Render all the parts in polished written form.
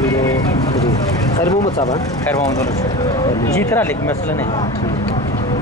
खैर मोहम्मद साहब खैर मोहम्मद जीत रहा लेकिन मसला नहीं।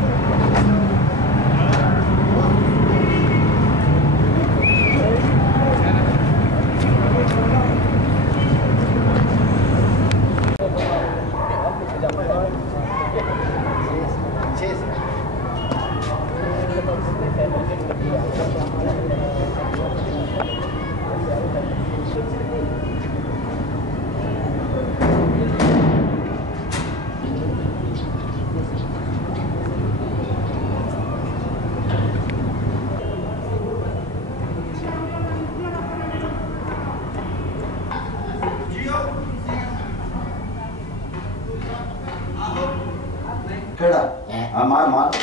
मार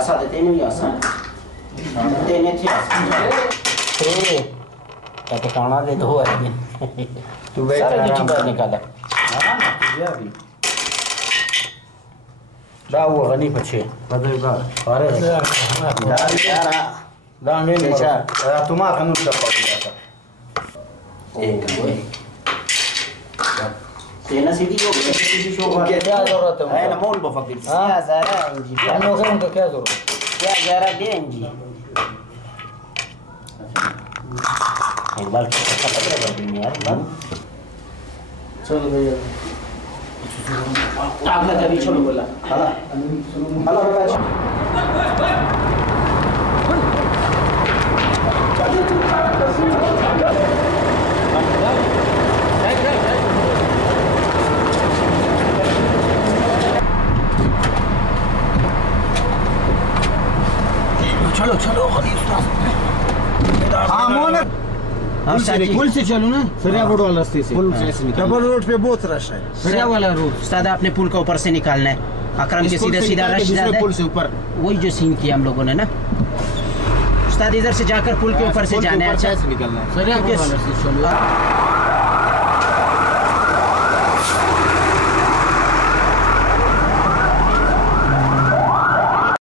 असा देते नहीं असा देते नहीं थी असा क्या ठिकाना दे दो है तू सारा कुछ बाहर निकाला ना अभी दाऊ गनी पछे बदल बा अरे यार दांगे लेचा तुमा कनु टपक एक तेना सीधी हो गया सीधी शो क्या जरूरत है ना मोल बफकिर हां जरा जी हम लोगों को क्या जरूरत क्या जरा दे जी एक बार पता कर देंगे यार चलो भैया आग लगा भी चलो बोला हाला हाला चलो चलो पुल से चलो ना सरिया रोड वाला रास्ते से डबल रोड पे बहुत रश है सरिया वाला रोड उस्ताद आपने पुल का ऊपर से निकालना है अकरम के सीधा सीधा रश ज्यादा पुल से ऊपर वही जो सीन किया हम लोगों ने ना उस्ताद इधर से जाकर पुल के ऊपर से जाना है अच्छा निकलना है सरिया वाला रास्ते चलो